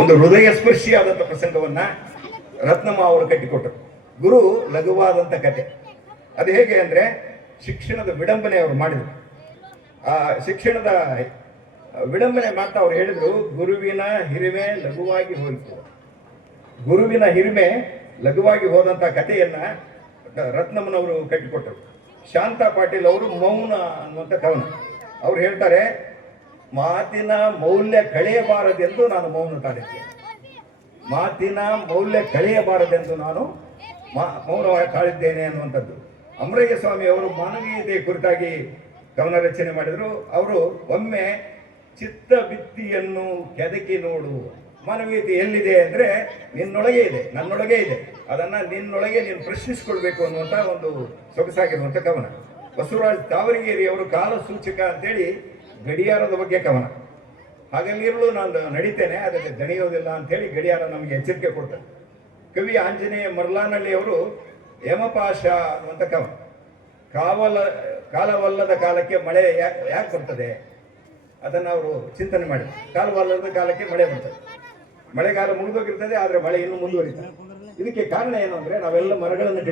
ಒಂದು ಹೃದಯ ಸ್ಪರ್ಶಿಯಾದಂಥ ಪ್ರಸಂಗವನ್ನ ರತ್ನಮ್ಮ ಅವರು ಕಟ್ಟಿಕೊಟ್ಟರು. ಗುರು ಲಘುವಾದಂಥ ಕತೆ. ಅದು ಹೇಗೆ ಅಂದರೆ ಶಿಕ್ಷಣದ ವಿಡಂಬನೆ ಅವರು ಮಾಡಿದರು. ಆ ಶಿಕ್ಷಣದ ವಿಡಂಬನೆ ಮಾಡ್ತಾ ಅವ್ರು ಹೇಳಿದರು, ಗುರುವಿನ ಹಿರಿಮೆ ಲಘುವಾಗಿ ಹೋಯಿತು. ಗುರುವಿನ ಹಿರಿಮೆ ಲಘುವಾಗಿ ಹೋದಂಥ ಕಥೆಯನ್ನ ರತ್ನಮ್ಮನವರು ಕಟ್ಟಿಕೊಟ್ಟರು. ಶಾಂತಾ ಪಾಟೀಲ್ ಅವರು ಮೌನ ಅನ್ನುವಂಥ ಕವನ. ಅವ್ರು ಹೇಳ್ತಾರೆ, ಮಾತಿನ ಮೌಲ್ಯ ಕಳೆಯಬಾರದೆಂದು ನಾನು ಮೌನ ತಾಳಿದ್ದೇನೆ. ಮಾತಿನ ಮೌಲ್ಯ ಕಳೆಯಬಾರದೆಂದು ನಾನು ಮೌನವಾಗಿ ತಾಳಿದ್ದೇನೆ ಅನ್ನುವಂಥದ್ದು. ಅಮರಯ್ಯ ಸ್ವಾಮಿ ಅವರು ಮಾನವೀಯತೆ ಕುರಿತಾಗಿ ಕವನ ರಚನೆ ಮಾಡಿದರು. ಅವರು ಒಮ್ಮೆ ಚಿತ್ತ ಭಿತ್ತಿಯನ್ನು ಕೆದಕಿ ನೋಡು. ಮಾನವೀಯತೆ ಎಲ್ಲಿದೆ ಅಂದರೆ ನಿನ್ನೊಳಗೆ ಇದೆ, ನನ್ನೊಳಗೆ ಇದೆ. ಅದನ್ನು ನಿನ್ನೊಳಗೆ ನೀನು ಪ್ರಶ್ನಿಸ್ಕೊಳ್ಬೇಕು ಅನ್ನುವಂಥ ಒಂದು ಸೊಗಸಾಗಿರುವಂಥ ಕವನ. ಬಸವರಾಜ್ ತಾವರಗೇರಿ ಅವರು ಕಾಲ ಸೂಚಕ ಅಂತೇಳಿ ಗಡಿಯಾರದ ಬಗ್ಗೆ ಕವನ. ಹಾಗಲ್ಲಿರಲು ನಾನು ನಡೀತೇನೆ, ಅದಕ್ಕೆ ದಣಿಯೋದಿಲ್ಲ ಅಂತೇಳಿ ಗಡಿಯಾರ ನಮಗೆ ಎಚ್ಚರಿಕೆ ಕೊಡ್ತಾರೆ. ಕವಿ ಆಂಜನೇಯ ಮರ್ಲಾನಹಳ್ಳಿ ಅವರು ಯಮಪಾಶ ಅನ್ನುವಂಥ ಕವನ. ಕಾಲವಲ್ಲದ ಕಾಲಕ್ಕೆ ಮಳೆ ಯಾಕೆ ಬರ್ತದೆ ಅದನ್ನು ಅವರು ಚಿಂತನೆ ಮಾಡಿ. ಕಾಲವಲ್ಲದ ಕಾಲಕ್ಕೆ ಮಳೆ ಬರ್ತದೆ, ಮಳೆಗಾಲ ಮುಗಿದೋಗಿರ್ತದೆ, ಆದರೆ ಮಳೆ ಇನ್ನೂ ಮುಂದುವರಿತದೆ. ಇದಕ್ಕೆ ಕಾರಣ ಏನು ಅಂದರೆ ನಾವೆಲ್ಲ ಮರಗಳನ್ನು